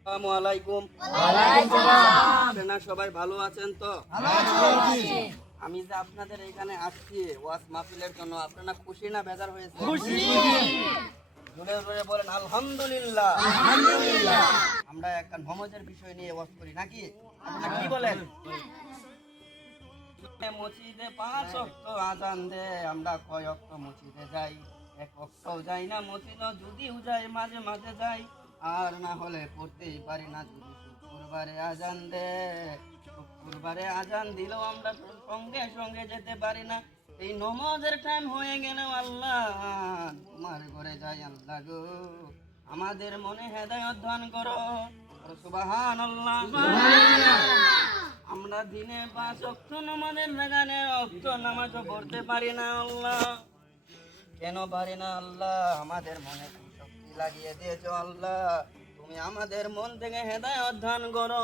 আসসালামু আলাইকুম। আপনারা সবাই ভালো আছেন তো? আমি যে আপনাদের এখানে আসছি ওয়াজ মাহফিলের জন্য আপনারা খুশি না বেজার হয়েছে? খুশি। জোরে জোরে বলেন আলহামদুলিল্লাহ। আমরা একটা নমাজের বিষয় নিয়ে ওয়াজ করি নাকি? আপনারা কি বলেন? মসজিদে পাঁচ অক্ট আজান দে আমরা কয় অক্ট মসজিদে যাই? এক অক্ট যাই না মসজিদ যদিও যাই মাঝে মাঝে যাই। আর না হলে পড়তেই পারি না যদি শুক্রবারে আজান দে। শুক্রবারে আজান দিলেও আমরা সঙ্গে সঙ্গে যেতে পারি না। এই নমাজের টাইম হয়ে গেল আল্লাহ তোমার ঘরে যাই আল্লাহ গো। আমাদের মনে হেদায়ত দান করো। সুবাহান আল্লাহ আমরা দিনে পাঁচ অক্ট নামাজের লাগানে অক্ট নামাজও পড়তে পারি না আল্লাহ। কেন পারি না আল্লাহ? আমাদের মনে শক্তি লাগিয়ে দিয়েছ আল্লাহ। তুমি আমাদের মন থেকে হেদায় অধ্যয়ন করো।